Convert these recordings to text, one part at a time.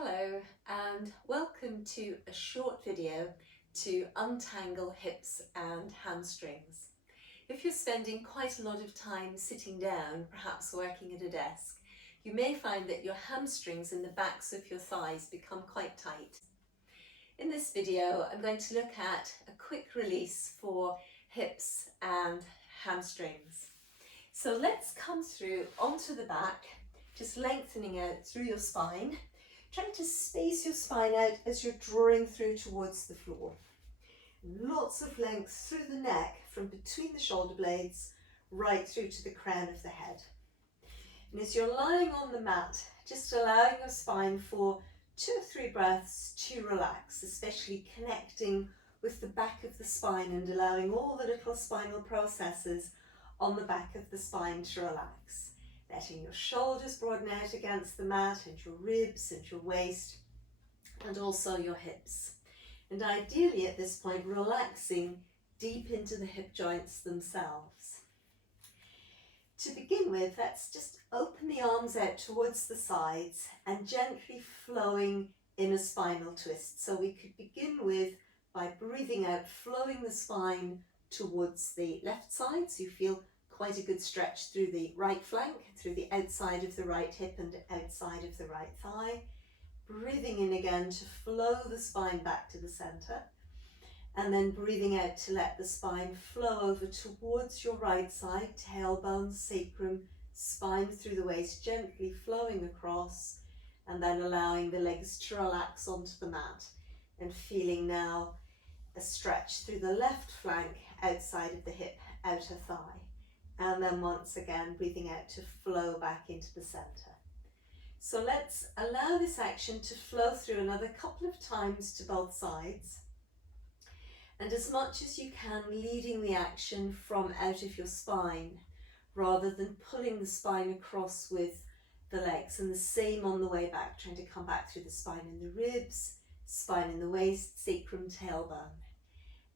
Hello and welcome to a short video to untangle hips and hamstrings. If you're spending quite a lot of time sitting down, perhaps working at a desk, you may find that your hamstrings and the backs of your thighs become quite tight. In this video, I'm going to look at a quick release for hips and hamstrings. So let's come through onto the back, just lengthening out through your spine. Trying to space your spine out as you're drawing through towards the floor. Lots of length through the neck from between the shoulder blades right through to the crown of the head. And as you're lying on the mat, just allowing your spine for 2 or 3 breaths to relax, especially connecting with the back of the spine and allowing all the little spinal processes on the back of the spine to relax. Letting your shoulders broaden out against the mat and your ribs and your waist and also your hips. And ideally at this point, relaxing deep into the hip joints themselves. To begin with, let's just open the arms out towards the sides and gently flowing in a spinal twist. So we could begin with by breathing out, flowing the spine towards the left side, so you feel quite a good stretch through the right flank, through the outside of the right hip and outside of the right thigh. Breathing in again to flow the spine back to the center. And then breathing out to let the spine flow over towards your right side, tailbone, sacrum, spine through the waist, gently flowing across, and then allowing the legs to relax onto the mat. And feeling now a stretch through the left flank, outside of the hip, outer thigh. And then once again, breathing out to flow back into the center. So let's allow this action to flow through another couple of times to both sides. And as much as you can, leading the action from out of your spine, rather than pulling the spine across with the legs. And the same on the way back, trying to come back through the spine in the ribs, spine in the waist, sacrum, tailbone.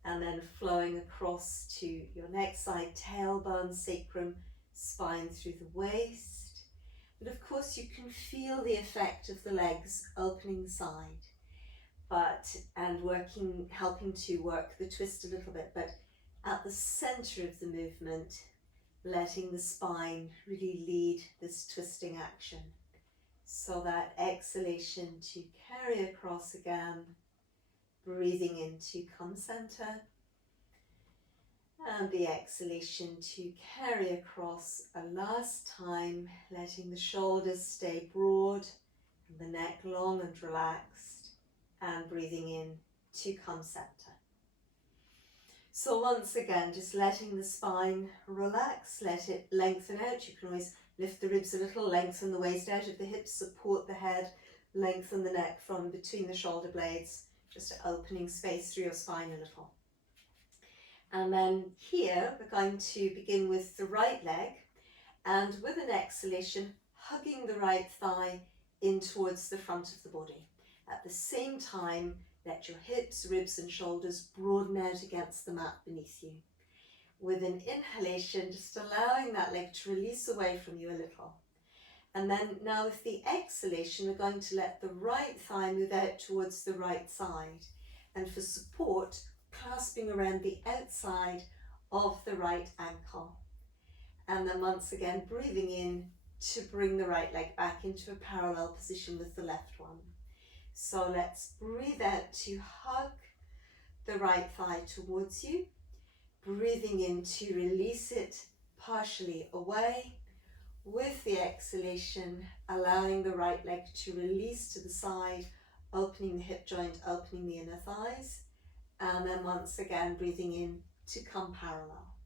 And then flowing across to your next side, tailbone, sacrum, spine through the waist. But of course you can feel the effect of the legs opening the side, and helping to work the twist a little bit, but at the center of the movement, letting the spine really lead this twisting action. So that exhalation to carry across again. Breathing in to come center, and the exhalation to carry across a last time, letting the shoulders stay broad and the neck long and relaxed, and breathing in to come center. So once again, just letting the spine relax, let it lengthen out. You can always lift the ribs a little, lengthen the waist out of the hips, support the head, lengthen the neck from between the shoulder blades. Just opening space through your spine a little. And then here we're going to begin with the right leg, and with an exhalation, hugging the right thigh in towards the front of the body. At the same time, let your hips, ribs and shoulders broaden out against the mat beneath you. With an inhalation, just allowing that leg to release away from you a little. And then now with the exhalation, we're going to let the right thigh move out towards the right side. And for support, clasping around the outside of the right ankle. And then once again, breathing in to bring the right leg back into a parallel position with the left one. So let's breathe out to hug the right thigh towards you. Breathing in to release it partially away. With the exhalation, allowing the right leg to release to the side, opening the hip joint, opening the inner thighs, and then once again breathing in to come parallel.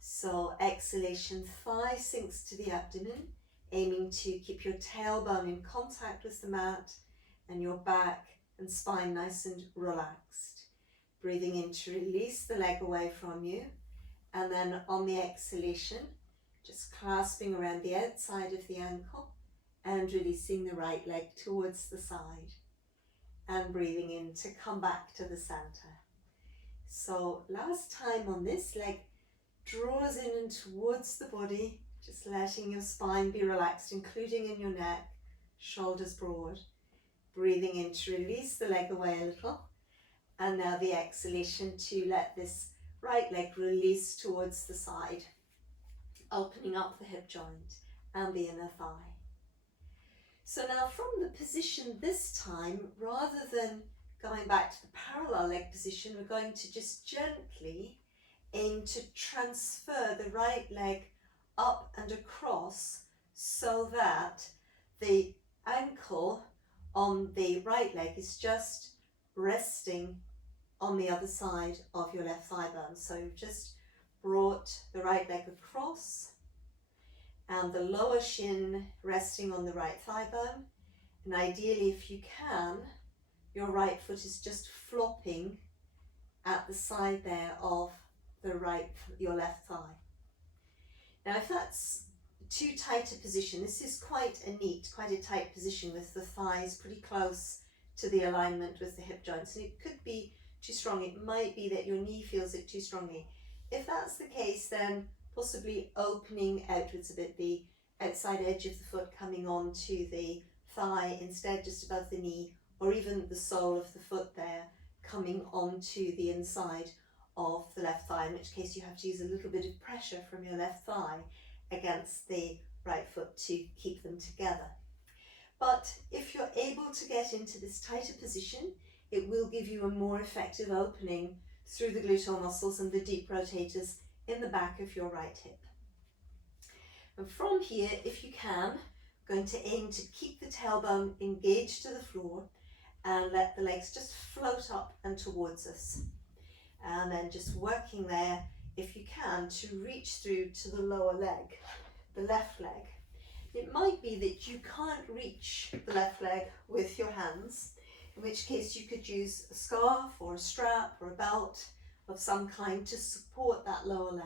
So exhalation, thigh sinks to the abdomen, aiming to keep your tailbone in contact with the mat and your back and spine nice and relaxed. Breathing in to release the leg away from you, and then on the exhalation, just clasping around the outside of the ankle and releasing the right leg towards the side, and breathing in to come back to the center. So last time on this, leg draws in and towards the body, just letting your spine be relaxed, including in your neck, shoulders broad. Breathing in to release the leg away a little. And now the exhalation to let this right leg release towards the side, opening up the hip joint and the inner thigh. So now from the position this time, rather than going back to the parallel leg position, we're going to just gently aim to transfer the right leg up and across so that the ankle on the right leg is just resting on the other side of your left thigh bone. So you've just brought the right leg across and the lower shin resting on the right thigh bone. And ideally, if you can, your right foot is just flopping at the side there of your left thigh. Now, if that's too tight a position, this is quite a tight position with the thighs pretty close to the alignment with the hip joints, and it could be too strong. It might be that your knee feels it too strongly. If that's the case, then possibly opening outwards a bit, the outside edge of the foot coming onto the thigh instead, just above the knee, or even the sole of the foot there coming onto the inside of the left thigh, in which case you have to use a little bit of pressure from your left thigh against the right foot to keep them together. But if you're able to get into this tighter position, it will give you a more effective opening through the gluteal muscles and the deep rotators in the back of your right hip. And from here, if you can, I'm going to aim to keep the tailbone engaged to the floor and let the legs just float up and towards us. And then just working there, if you can, to reach through to the lower leg, the left leg. It might be that you can't reach the left leg with your hands, in which case you could use a scarf or a strap or a belt of some kind to support that lower leg.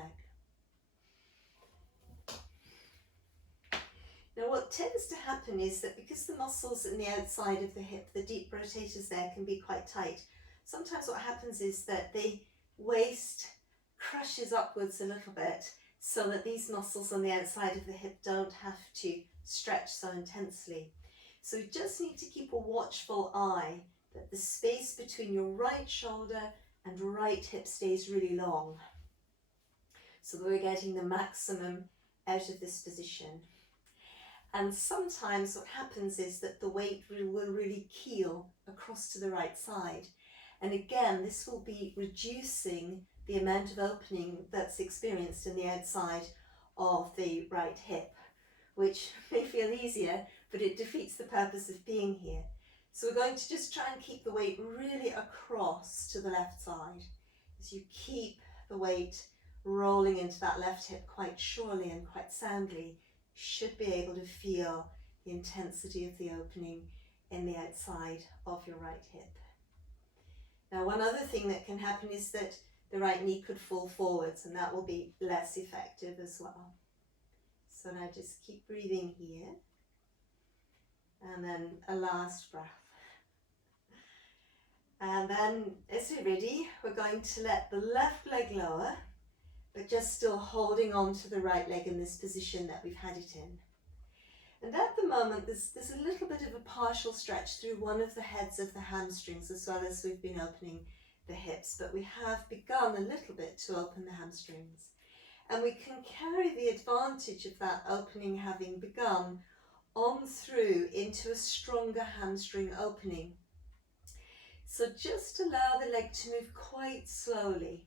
Now, what tends to happen is that because the muscles in the outside of the hip, the deep rotators there, can be quite tight, sometimes what happens is that the waist crushes upwards a little bit so that these muscles on the outside of the hip don't have to stretch so intensely. So you just need to keep a watchful eye that the space between your right shoulder and right hip stays really long, so that we're getting the maximum out of this position. And sometimes what happens is that the weight will really keel across to the right side. And again, this will be reducing the amount of opening that's experienced in the outside of the right hip, which may feel easier, but it defeats the purpose of being here. So we're going to just try and keep the weight really across to the left side. As you keep the weight rolling into that left hip quite surely and quite soundly, you should be able to feel the intensity of the opening in the outside of your right hip. Now, one other thing that can happen is that the right knee could fall forwards, and that will be less effective as well. So now just keep breathing here, and then a last breath. And then as we're ready, we're going to let the left leg lower, but just still holding on to the right leg in this position that we've had it in. And at the moment, there's a little bit of a partial stretch through one of the heads of the hamstrings, as well as we've been opening the hips, but we have begun a little bit to open the hamstrings. And we can carry the advantage of that opening having begun on through into a stronger hamstring opening. So just allow the leg to move quite slowly.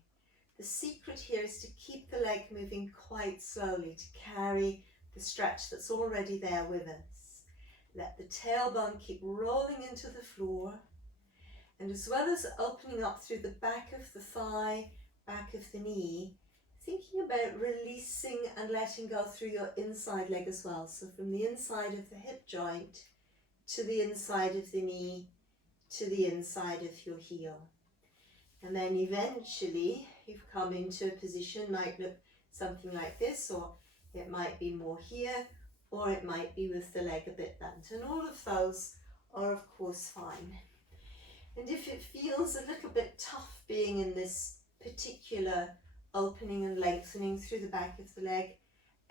The secret here is to keep the leg moving quite slowly, to carry the stretch that's already there with us. Let the tailbone keep rolling into the floor, and as well as opening up through the back of the thigh, back of the knee, thinking about releasing and letting go through your inside leg as well. So from the inside of the hip joint to the inside of the knee to the inside of your heel. And then eventually you've come into a position, might look something like this, or it might be more here, or it might be with the leg a bit bent. And all of those are of course fine. And if it feels a little bit tough being in this particular opening and lengthening through the back of the leg,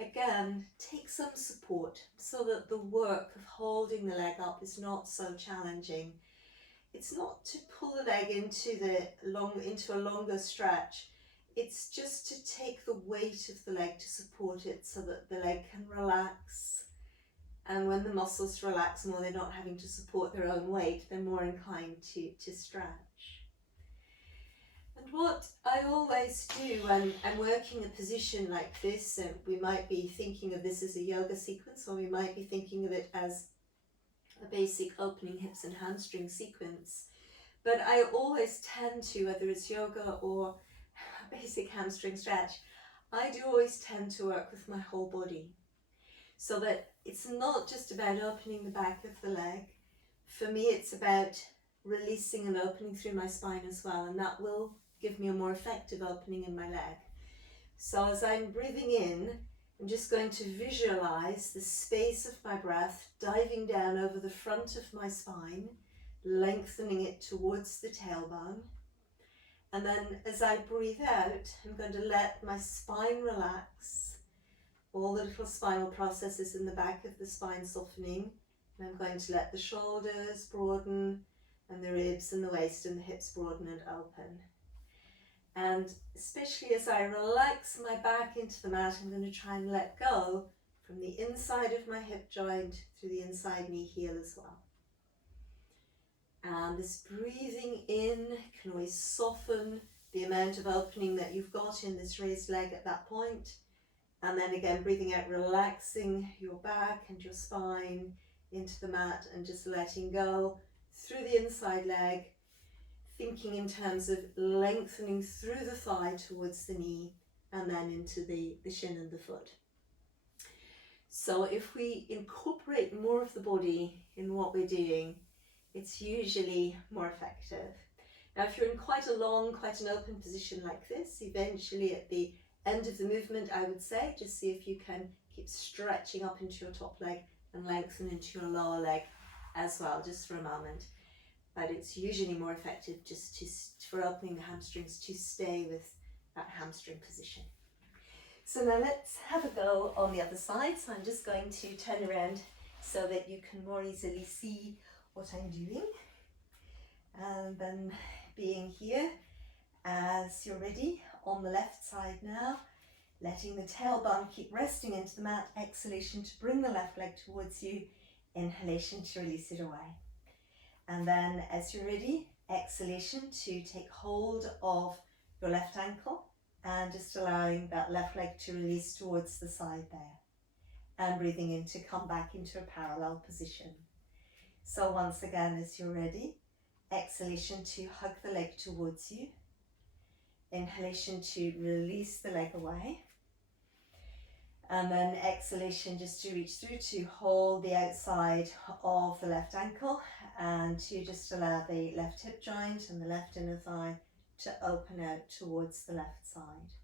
again, take some support so that the work of holding the leg up is not so challenging. It's not to pull the leg into a longer stretch. It's just to take the weight of the leg to support it so that the leg can relax. And when the muscles relax more, they're not having to support their own weight, they're more inclined to stretch. And what I always do when I'm working a position like this, and we might be thinking of this as a yoga sequence, or we might be thinking of it as a basic opening hips and hamstring sequence. But I always tend to, whether it's yoga or a basic hamstring stretch, I do always tend to work with my whole body. So that it's not just about opening the back of the leg. For me, it's about releasing and opening through my spine as well, and that will give me a more effective opening in my leg. So as I'm breathing in, I'm just going to visualize the space of my breath diving down over the front of my spine, lengthening it towards the tailbone. And then as I breathe out, I'm going to let my spine relax, all the little spinal processes in the back of the spine softening. And I'm going to let the shoulders broaden, and the ribs and the waist and the hips broaden and open. And especially as I relax my back into the mat, I'm going to try and let go from the inside of my hip joint through the inside knee heel as well. And this breathing in can always soften the amount of opening that you've got in this raised leg at that point. And then again, breathing out, relaxing your back and your spine into the mat and just letting go through the inside leg, thinking in terms of lengthening through the thigh towards the knee and then into the shin and the foot. So if we incorporate more of the body in what we're doing, it's usually more effective. Now, if you're in quite an open position like this, eventually at the end of the movement, I would say, just see if you can keep stretching up into your top leg and lengthen into your lower leg as well, just for a moment. But it's usually more effective just for opening the hamstrings to stay with that hamstring position. So now let's have a go on the other side. So I'm just going to turn around so that you can more easily see what I'm doing. And then being here, as you're ready, on the left side now, letting the tailbone keep resting into the mat, exhalation to bring the left leg towards you, inhalation to release it away. And then as you're ready, exhalation to take hold of your left ankle and just allowing that left leg to release towards the side there. And breathing in to come back into a parallel position. So once again, as you're ready, exhalation to hug the leg towards you. Inhalation to release the leg away. And then exhalation just to reach through to hold the outside of the left ankle and to just allow the left hip joint and the left inner thigh to open out towards the left side.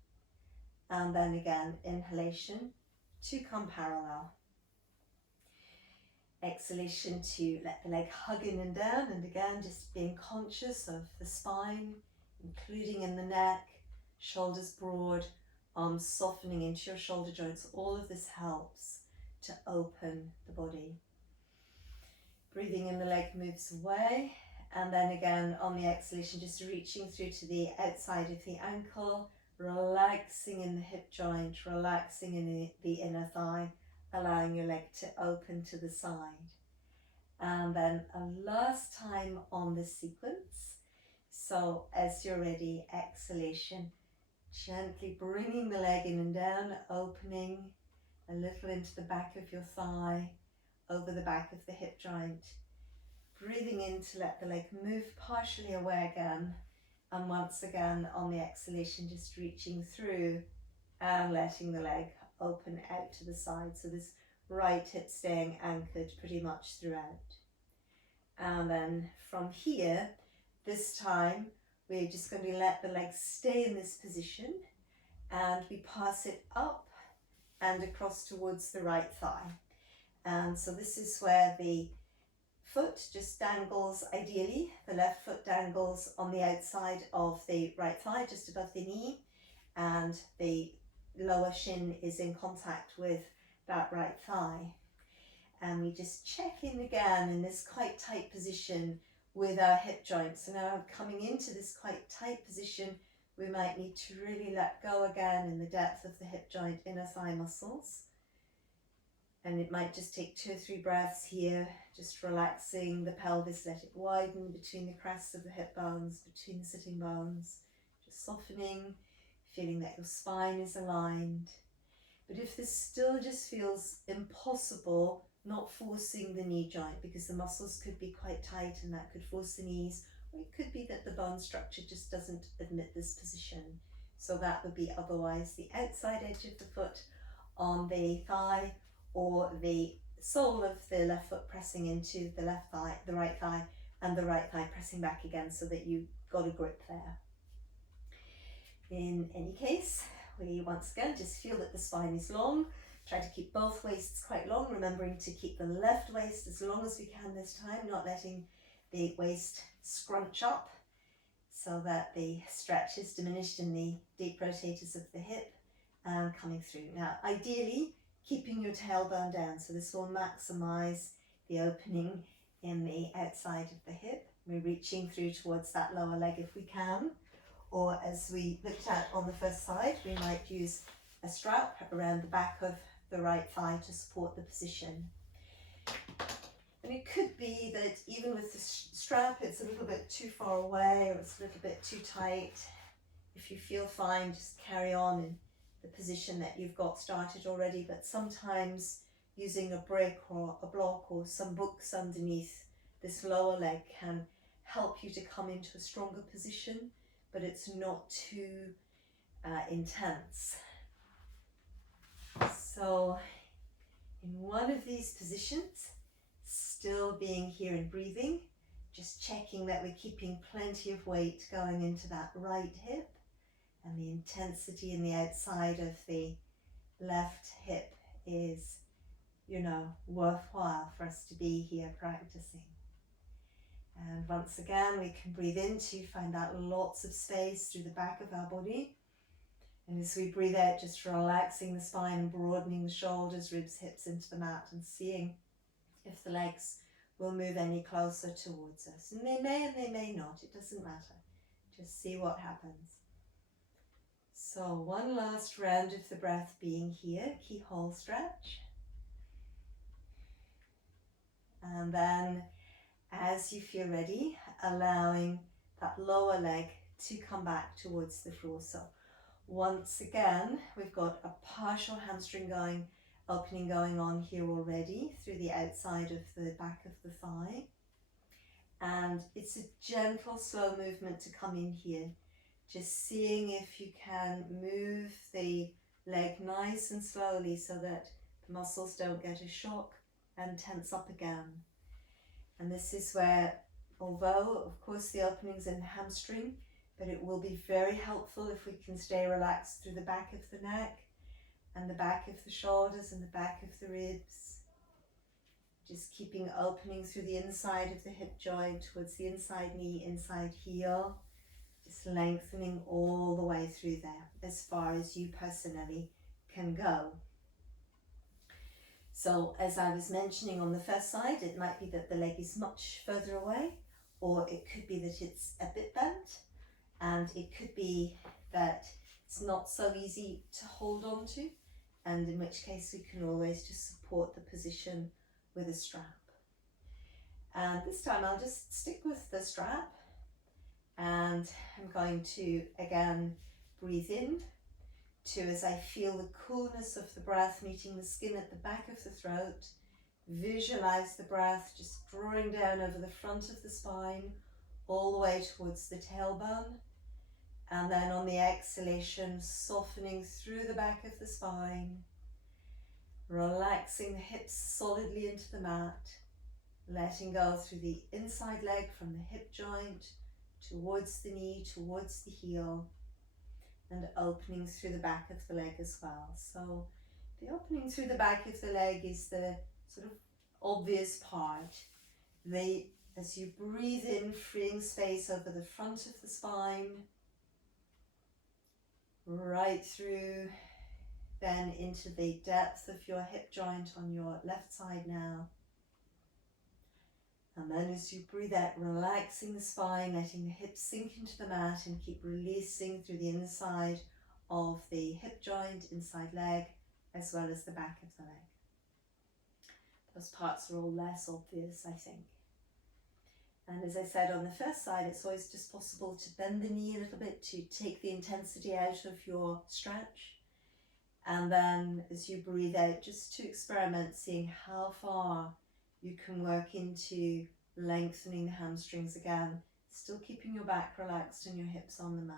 And then again, inhalation to come parallel. Exhalation to let the leg hug in and down, and again just being conscious of the spine, including in the neck, shoulders broad, arms softening into your shoulder joints. All of this helps to open the body. Breathing in, the leg moves away, and then again on the exhalation just reaching through to the outside of the ankle, relaxing in the hip joint, relaxing in the inner thigh, allowing your leg to open to the side. And then a last time on this sequence. So as you're ready, exhalation, gently bringing the leg in and down, opening a little into the back of your thigh, over the back of the hip joint. Breathing in to let the leg move partially away again. And once again on the exhalation, just reaching through and letting the leg open out to the side. So this right hip staying anchored pretty much throughout. And then from here, this time, we're just going to let the leg stay in this position and we pass it up and across towards the right thigh. And so this is where the foot just dangles, ideally, the left foot dangles on the outside of the right thigh, just above the knee, and the lower shin is in contact with that right thigh. And we just check in again in this quite tight position with our hip joints. So now coming into this quite tight position, we might need to really let go again in the depth of the hip joint, inner thigh muscles. And it might just take 2 or 3 breaths here, just relaxing the pelvis, let it widen between the crests of the hip bones, between the sitting bones, just softening, feeling that your spine is aligned. But if this still just feels impossible, not forcing the knee joint, because the muscles could be quite tight and that could force the knees, or it could be that the bone structure just doesn't admit this position. So that would be otherwise the outside edge of the foot on the thigh, or the sole of the left foot pressing into the left thigh, the right thigh, and the right thigh pressing back again so that you've got a grip there. In any case, we once again just feel that the spine is long. Try to keep both waists quite long, remembering to keep the left waist as long as we can this time, not letting the waist scrunch up so that the stretch is diminished in the deep rotators of the hip and coming through. Now, ideally, keeping your tailbone down, so this will maximize the opening in the outside of the hip. We're reaching through towards that lower leg if we can, or as we looked at on the first side, we might use a strap around the back of the right thigh to support the position. And it could be that even with the strap, it's a little bit too far away or it's a little bit too tight. If you feel fine, just carry on in the position that you've got started already, but sometimes using a brick or a block or some books underneath this lower leg can help you to come into a stronger position, but it's not too intense. So in one of these positions, still being here and breathing, just checking that we're keeping plenty of weight going into that right hip, and the intensity in the outside of the left hip is, worthwhile for us to be here practicing. And once again, we can breathe into, find out lots of space through the back of our body. And as we breathe out, just relaxing the spine and broadening the shoulders, ribs, hips into the mat, and seeing if the legs will move any closer towards us. And they may and they may not, it doesn't matter. Just see what happens. So one last round of the breath being here, keyhole stretch. And then as you feel ready, allowing that lower leg to come back towards the floor. So once again, we've got a partial hamstring opening going on here already through the outside of the back of the thigh. And it's a gentle, slow movement to come in here. Just seeing if you can move the leg nice and slowly so that the muscles don't get a shock and tense up again. And this is where, although of course the opening's in the hamstring, but it will be very helpful if we can stay relaxed through the back of the neck and the back of the shoulders and the back of the ribs. Just keeping opening through the inside of the hip joint towards the inside knee, inside heel. Just lengthening all the way through there as far as you personally can go. So as I was mentioning on the first side, it might be that the leg is much further away, or it could be that it's a bit bent, and it could be that it's not so easy to hold on to, and in which case we can always just support the position with a strap. And this time I'll just stick with the strap, and I'm going to again breathe in to, as I feel the coolness of the breath meeting the skin at the back of the throat, visualize the breath just drawing down over the front of the spine all the way towards the tailbone, and then on the exhalation softening through the back of the spine, relaxing the hips solidly into the mat, letting go through the inside leg from the hip joint towards the knee, towards the heel, and opening through the back of the leg as well. So the opening through the back of the leg is the sort of obvious part. As you breathe in, freeing space over the front of the spine, right through then into the depth of your hip joint on your left side now. And then as you breathe out, relaxing the spine, letting the hips sink into the mat, and keep releasing through the inside of the hip joint, inside leg, as well as the back of the leg. Those parts are all less obvious, I think. And as I said on the first side, it's always just possible to bend the knee a little bit to take the intensity out of your stretch. And then as you breathe out, just to experiment, seeing how far you can work into lengthening the hamstrings again, still keeping your back relaxed and your hips on the mat.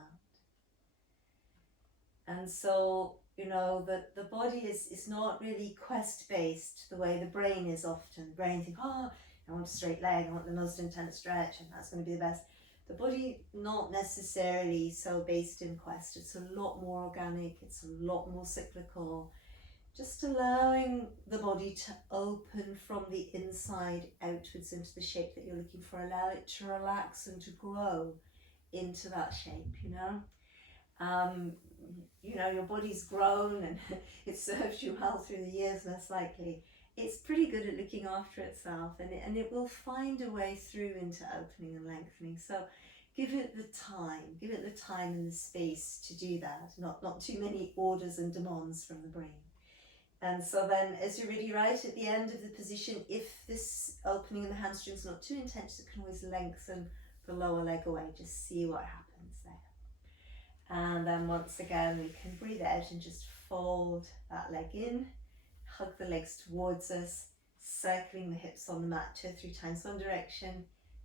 And so, you know, the body is not really quest-based the way the brain is often. The brain thinks, oh, I want a straight leg, I want the most intense stretch, and that's going to be the best. The body not necessarily so based in quest. It's a lot more organic, it's a lot more cyclical. Just allowing the body to open from the inside outwards into the shape that you're looking for. Allow it to relax and to grow into that shape, you know. You know, your body's grown and it served you well through the years, most likely. It's pretty good at looking after itself, and it will find a way through into opening and lengthening. So give it the time and the space to do that. Not too many orders and demands from the brain. And so then as you're ready, right at the end of the position, if this opening in the hamstring is not too intense, it can always lengthen the lower leg away. Just see what happens there. And then once again, we can breathe out and just fold that leg in, hug the legs towards us, circling the hips on the mat 2 or 3 times one direction,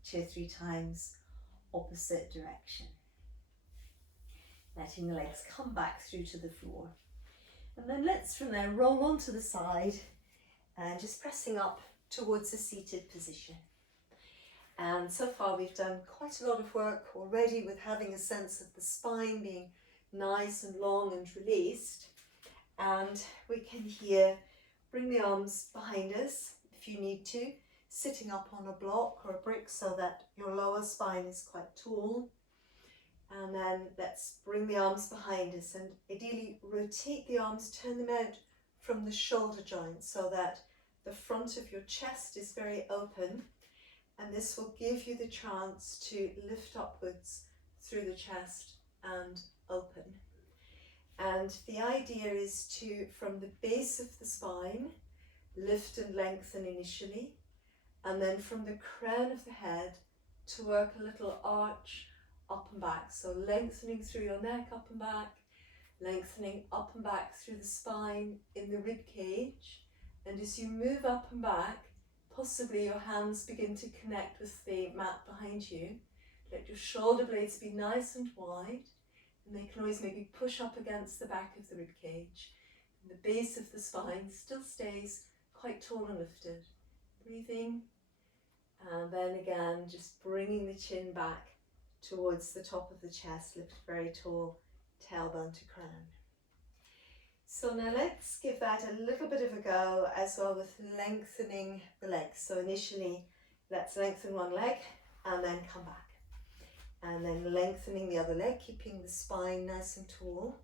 2 or 3 times opposite direction. Letting the legs come back through to the floor. And then let's from there roll onto the side and just pressing up towards a seated position. And so far we've done quite a lot of work already with having a sense of the spine being nice and long and released. And we can here bring the arms behind us if you need to, sitting up on a block or a brick so that your lower spine is quite tall. And then let's bring the arms behind us and ideally rotate the arms, turn them out from the shoulder joint so that the front of your chest is very open, and this will give you the chance to lift upwards through the chest and open. And the idea is to, from the base of the spine, lift and lengthen initially, and then from the crown of the head to work a little arch up and back. So lengthening through your neck up and back, lengthening up and back through the spine in the rib cage. And as you move up and back, possibly your hands begin to connect with the mat behind you. Let your shoulder blades be nice and wide, and they can always maybe push up against the back of the rib cage. And the base of the spine still stays quite tall and lifted. Breathing, and then again just bringing the chin back towards the top of the chest, lift very tall, tailbone to crown. So now let's give that a little bit of a go as well with lengthening the legs. So initially let's lengthen one leg and then come back. And then lengthening the other leg, keeping the spine nice and tall,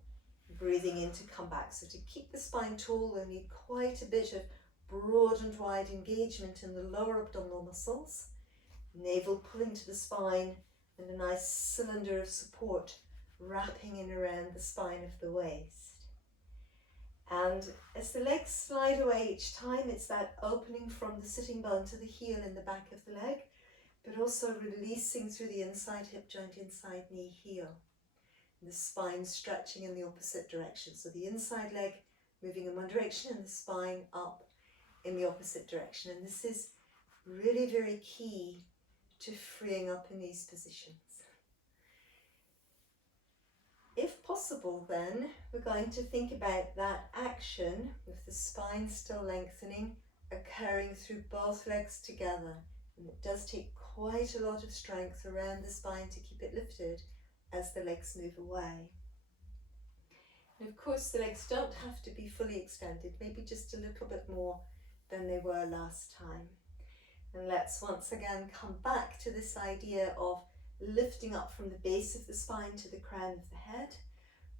breathing in to come back. So to keep the spine tall, we'll need quite a bit of broad and wide engagement in the lower abdominal muscles, navel pulling to the spine, and a nice cylinder of support wrapping in around the spine of the waist. And as the legs slide away each time, it's that opening from the sitting bone to the heel in the back of the leg, but also releasing through the inside hip joint, inside knee, heel. And the spine stretching in the opposite direction. So the inside leg moving in one direction and the spine up in the opposite direction. And this is really very key to freeing up in these positions. If possible, then we're going to think about that action with the spine still lengthening occurring through both legs together. And it does take quite a lot of strength around the spine to keep it lifted as the legs move away. And of course the legs don't have to be fully extended, maybe just a little bit more than they were last time. And let's once again come back to this idea of lifting up from the base of the spine to the crown of the head,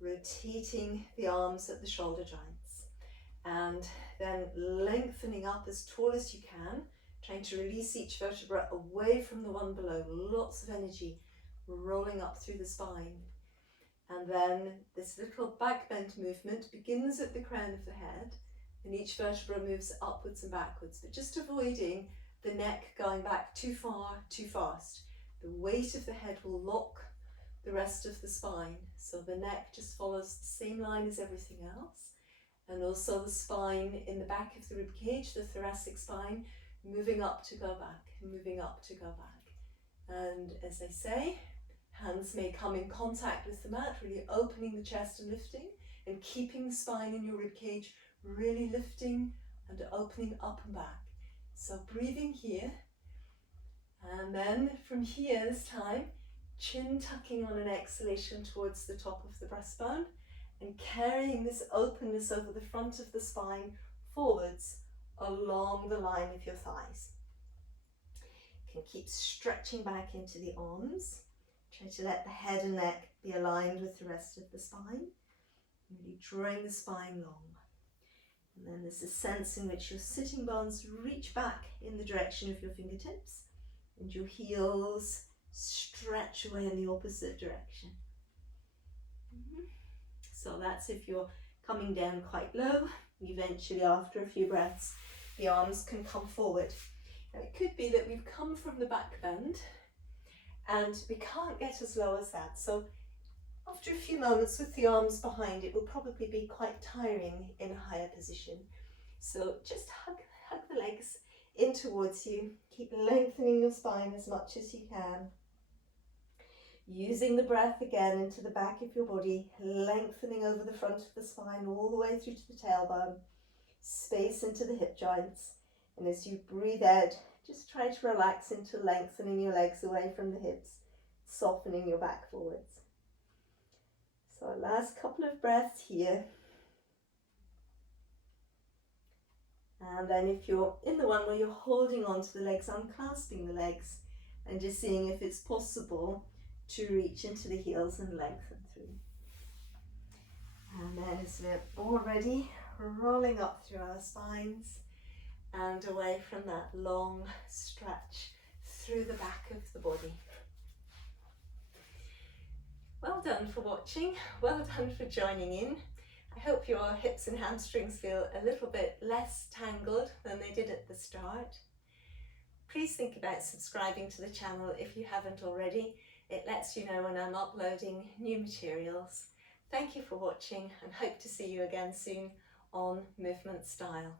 rotating the arms at the shoulder joints. and then lengthening up as tall as you can, trying to release each vertebra away from the one below. Lots of energy rolling up through the spine. And then this little back bend movement begins at the crown of the head, and each vertebra moves upwards and backwards, but just avoiding the neck going back too far, too fast. The weight of the head will lock the rest of the spine, so the neck just follows the same line as everything else, and also the spine in the back of the rib cage, the thoracic spine, moving up to go back, moving up to go back. And as I say, hands may come in contact with the mat, really opening the chest and lifting, and keeping the spine in your rib cage really lifting and opening up and back. So breathing here, and then from here this time, chin tucking on an exhalation towards the top of the breastbone, and carrying this openness over the front of the spine forwards along the line of your thighs. You can keep stretching back into the arms. Try to let the head and neck be aligned with the rest of the spine, really drawing the spine long. And then there's a sense in which your sitting bones reach back in the direction of your fingertips, and your heels stretch away in the opposite direction. So that's if you're coming down quite low. Eventually, after a few breaths, the arms can come forward. Now it could be that we've come from the back bend and we can't get as low as that. So after a few moments with the arms behind, it will probably be quite tiring in a higher position. So just hug the legs in towards you. Keep lengthening your spine as much as you can. Using the breath again into the back of your body, lengthening over the front of the spine all the way through to the tailbone, space into the hip joints. And as you breathe out, just try to relax into lengthening your legs away from the hips, softening your back forwards. So last couple of breaths here. And then if you're in the one where you're holding on to the legs, unclasping the legs, and just seeing if it's possible to reach into the heels and lengthen through. And then as we're already rolling up through our spines and away from that long stretch through the back of the body. Well done for watching, well done for joining in. I hope your hips and hamstrings feel a little bit less tangled than they did at the start. Please think about subscribing to the channel if you haven't already. It lets you know when I'm uploading new materials. Thank you for watching and hope to see you again soon on Movement Style.